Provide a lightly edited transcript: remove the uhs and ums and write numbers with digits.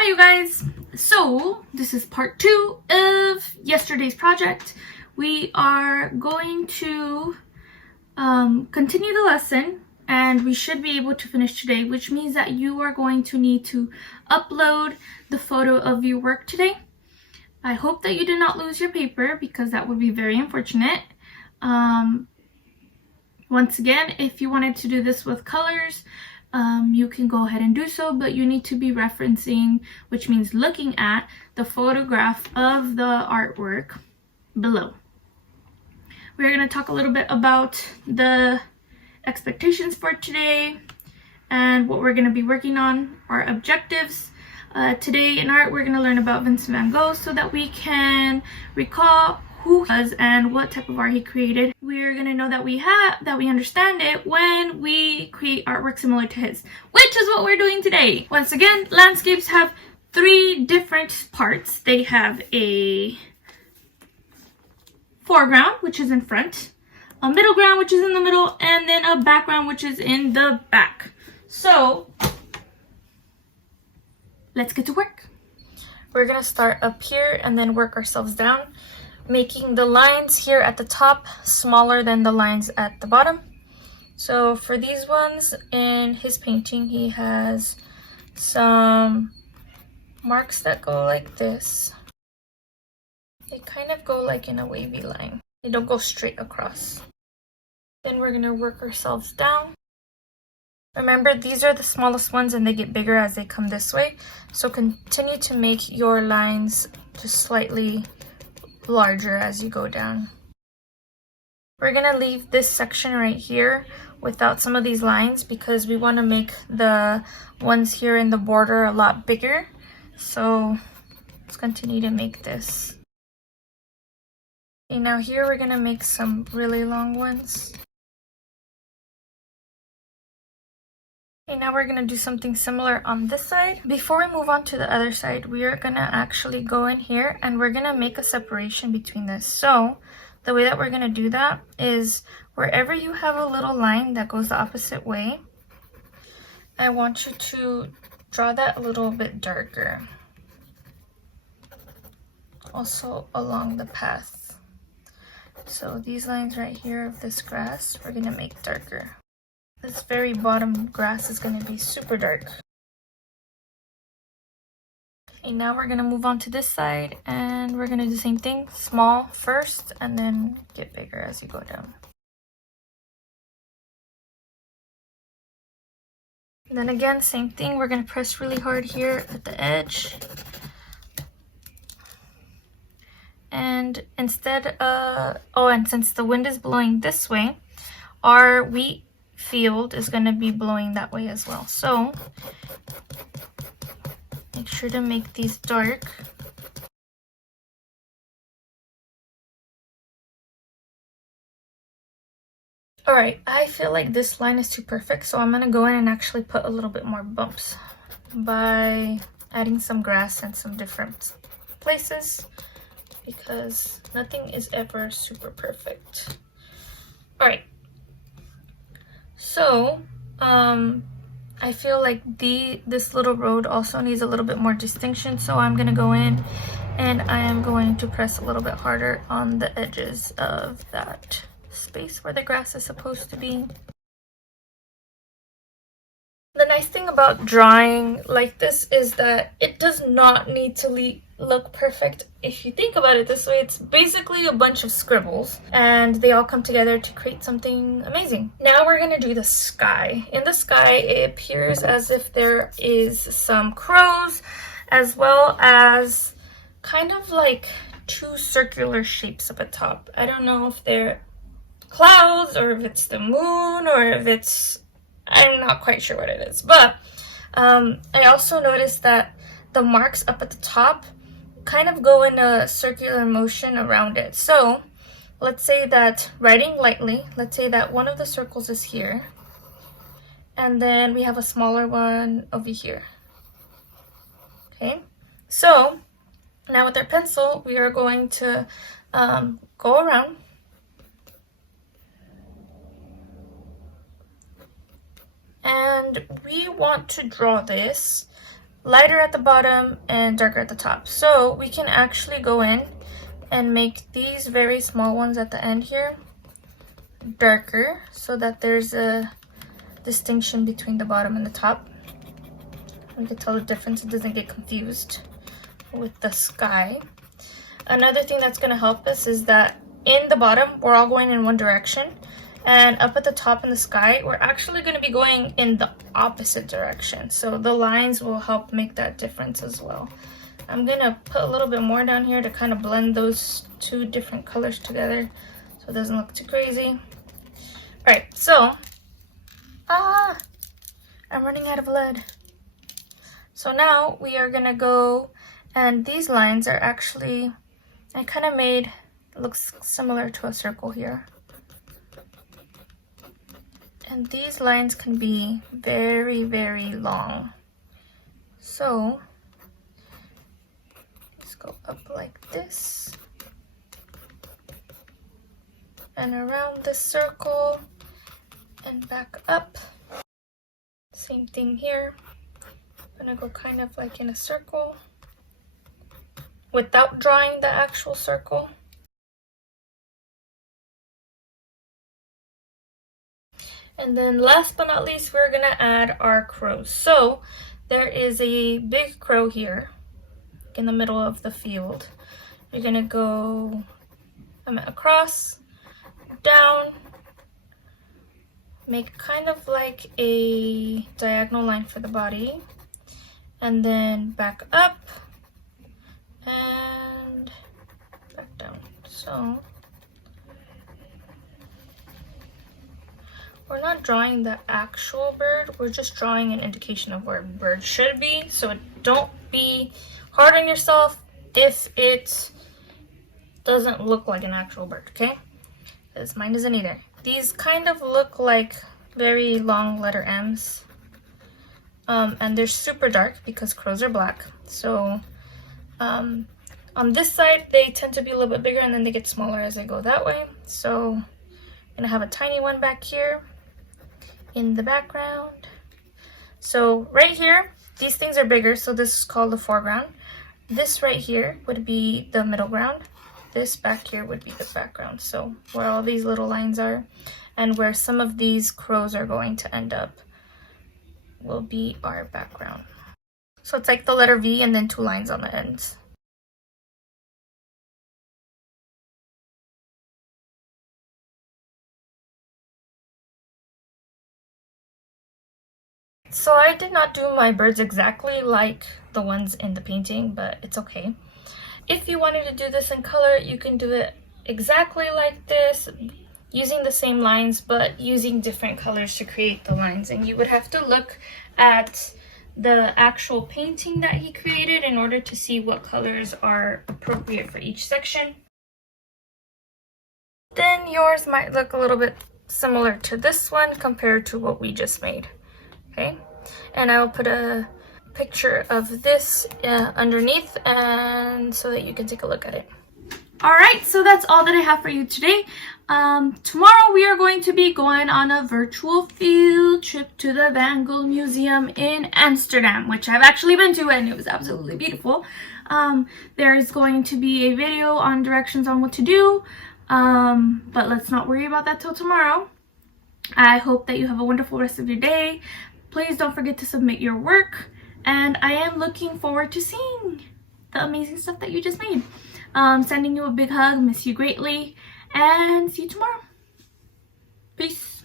Hi you guys! So this is part 2 of yesterday's project. We are going to continue the lesson and we should be able to finish today, which means that you are going to need to upload the photo of your work today. I hope that you did not lose your paper because that would be very unfortunate. Once again, if you wanted to do this with colors, you can go ahead and do so, but you need to be referencing, which means looking at the photograph of the artwork below. We're going to talk a little bit about the expectations for today and what we're going to be working on, our objectives. Today in art, we're going to learn about Vincent van Gogh so that we can recall who he was and what type of art he created. We're gonna know that we understand it when we create artwork similar to his, which is what we're doing today. Once again, landscapes have 3 different parts. They have a foreground, which is in front, a middle ground, which is in the middle, and then a background, which is in the back. So let's get to work. We're gonna start up here and then work ourselves down, making the lines here at the top smaller than the lines at the bottom. So for these ones in his painting, he has some marks that go like this. They kind of go like in a wavy line. They don't go straight across. Then we're gonna work ourselves down. Remember, these are the smallest ones and they get bigger as they come this way. So continue to make your lines just slightly larger as you go down. We're gonna leave this section right here without some of these lines because we want to make the ones here in the border a lot bigger. So let's continue to make this. Okay, now here we're gonna make some really long ones. Okay, now we're gonna do something similar on this side. Before we move on to the other side, we are gonna actually go in here and we're gonna make a separation between this. So the way that we're gonna do that is wherever you have a little line that goes the opposite way, I want you to draw that a little bit darker. Also along the path. So these lines right here of this grass, we're gonna make darker. This very bottom grass is going to be super dark. Okay, now we're going to move on to this side and we're going to do the same thing. Small first and then get bigger as you go down. And then again, same thing. We're going to press really hard here at the edge. And instead, and since the wind is blowing this way, our Wheatfield is going to be blowing that way as well. So make sure to make these dark. Alright, I feel like this line is too perfect, so I'm going to go in and actually put a little bit more bumps by adding some grass and some different places because nothing is ever super perfect. Alright. So, I feel like this little road also needs a little bit more distinction, so I'm going to go in and I am going to press a little bit harder on the edges of that space where the grass is supposed to be. The nice thing about drawing like this is that it does not need to look perfect. If you think about it this way, it's basically a bunch of scribbles and they all come together to create something amazing. Now we're going to do the sky. In the sky, it appears as if there is some crows as well as kind of like 2 circular shapes up at top. I don't know if they're clouds or if it's the moon or if it's, I'm not quite sure what it is. But I also noticed that the marks up at the top kind of go in a circular motion around it. So let's say that, writing lightly, let's say that one of the circles is here and then we have a smaller one over here. Okay, so now with our pencil we are going to go around and we want to draw this lighter at the bottom and darker at the top. So we can actually go in and make these very small ones at the end here darker so that there's a distinction between the bottom and the top. We can tell the difference, it doesn't get confused with the sky. Another thing that's going to help us is that in the bottom, we're all going in one direction. And up at the top in the sky, we're actually going to be going in the opposite direction. So the lines will help make that difference as well. I'm going to put a little bit more down here to kind of blend those two different colors together so it doesn't look too crazy. Alright, so, I'm running out of lead. So now we are going to go, and these lines are actually, I kind of made, it looks similar to a circle here. And these lines can be very, very long. So, let's go up like this. And around this circle. And back up. Same thing here. I'm gonna go kind of like in a circle. Without drawing the actual circle. And then last but not least, we're gonna add our crows. So there is a big crow here in the middle of the field. You're gonna go across, down, make kind of like a diagonal line for the body, and then back up and back down. So we're not drawing the actual bird, we're just drawing an indication of where a bird should be. So don't be hard on yourself if it doesn't look like an actual bird, okay? Because mine doesn't either. These kind of look like very long letter M's. And they're super dark because crows are black. So on this side, they tend to be a little bit bigger and then they get smaller as they go that way. So I'm gonna have a tiny one back here in the background. So right here, these things are bigger, so this is called the foreground. This right here would be the middle ground. This back here would be the background. So where all these little lines are and where some of these crows are going to end up will be our background. So it's like the letter V and then two lines on the ends. So I did not do my birds exactly like the ones in the painting, but it's okay. If you wanted to do this in color, you can do it exactly like this, using the same lines, but using different colors to create the lines. And you would have to look at the actual painting that he created in order to see what colors are appropriate for each section. Then yours might look a little bit similar to this one compared to what we just made. Okay, and I will put a picture of this underneath, and so that you can take a look at it. Alright, so that's all that I have for you today. Tomorrow we are going to be going on a virtual field trip to the Van Gogh Museum in Amsterdam, which I've actually been to and it was absolutely beautiful. There's going to be a video on directions on what to do, but let's not worry about that till tomorrow. I hope that you have a wonderful rest of your day. Please don't forget to submit your work, and I am looking forward to seeing the amazing stuff that you just made. Sending you a big hug, miss you greatly, and see you tomorrow. Peace.